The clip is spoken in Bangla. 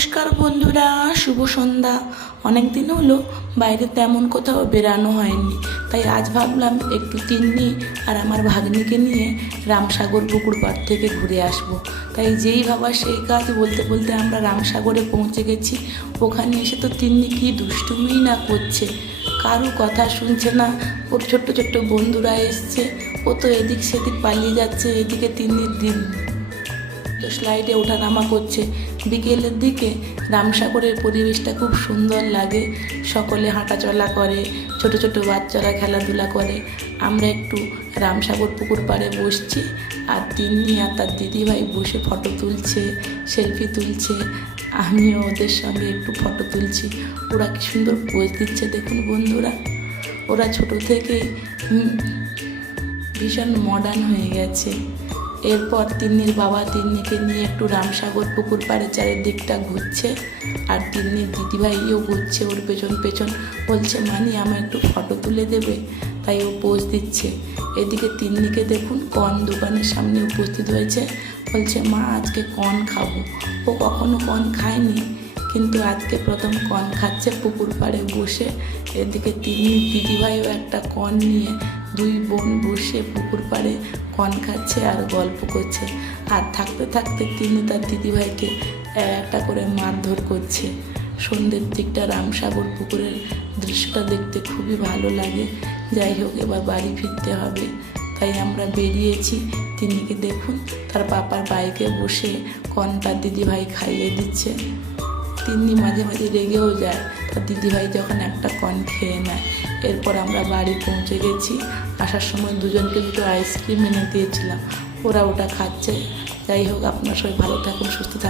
নমস্কার বন্ধুরা, শুভ সন্ধ্যা। অনেক দিন হলো বাইরে তেমন কোথাও বেরানো হয়নি, তাই আজ ভাবলাম একটু তিন্নি আর আমার ভাগ্নিকে নিয়ে রামসাগর পুকুর পাড় থেকে ঘুরে আসব। তাই যেই ভাবা সেই কাজ, বলতে বলতে আমরা রামসাগরে পৌঁছে গেছি। ওখানে এসে তো তিন্নি কি দুষ্টুমি না করছে, কারো কথা শুনছে না। ওর ছোট্ট ছোট্ট বন্ধুরা এসছে, ও তো এদিক সেদিক পালিয়ে যাচ্ছে। এদিকে তিন্নির দিন স্লাইডে ওঠানামা করছে। বিকেলের দিকে রামসাগরের পরিবেশটা খুব সুন্দর লাগে। সকলে হাঁটাচলা করে, ছোট ছোট বাচ্চারা খেলাধুলা করে। আমরা একটু রামসাগর পুকুর পাড়ে বসছি, আর তিন্নি আর তার দিদিভাই বসে ফটো তুলছে, সেলফি তুলছে। আমিও ওদের সঙ্গে একটু ফটো তুলছি। ওরা কি সুন্দর পোজ দিচ্ছে দেখুন বন্ধুরা। ওরা ছোট থেকেই ভীষণ মডার্ন হয়ে গেছে। এরপর তিন্নির বাবা তিন্নিকে নিয়ে একটু রামসাগর পুকুর পাড়ে চারিদিকটা ঘুরছে, আর তিন্নির দিদিভাইও ঘুরছে ওর পেছন পেছন। বলছে, মানি আমার একটু ফটো তুলে দেবে? তাই ও পোজ দিচ্ছে। এদিকে তিন্নিকে দেখুন কর্ন দোকানের সামনে উপস্থিত হয়েছে। বলছে, মা আজকে কর্ন খাবো। ও কখনো কর্ন খায়নি, কিন্তু আজকে প্রথম কর্ন খাচ্ছে পুকুর পাড়ে বসে। এদিকে তিন্নির দিদিভাইও একটা কর্ন নিয়ে দুই বোন বসে পুকুর পাড়ে কর্ন খাচ্ছে আর গল্প করছে। আর থাকতে থাকতে তিন্নি তার দিদিভাইকে একটা করে মারধর করছে। সন্ধ্যের দিকটা রামসাগর পুকুরের দৃশ্যটা দেখতে খুবই ভালো লাগে। যাই হোক, এবার বাড়ি ফিরতে হবে, তাই আমরা বেরিয়েছি। তিন্নিকে দেখুন তার পাপার বাইকে বসে কর্ন তার দিদিভাই খাইয়ে দিচ্ছে। তিন্নি মাঝে মাঝে রেগেও যায় তার দিদিভাই যখন একটা কর্ন খেয়ে নেয়। এরপর আমরা বাড়ি পৌঁছে গেছি। আসার সময় দুজনকে দুটো আইসক্রিম এনে দিয়েছিলাম, ওরা ওটা খাচ্ছে। যাই হোক, আপনারা সবাই ভালো থাকুন, সুস্থ থাকুন।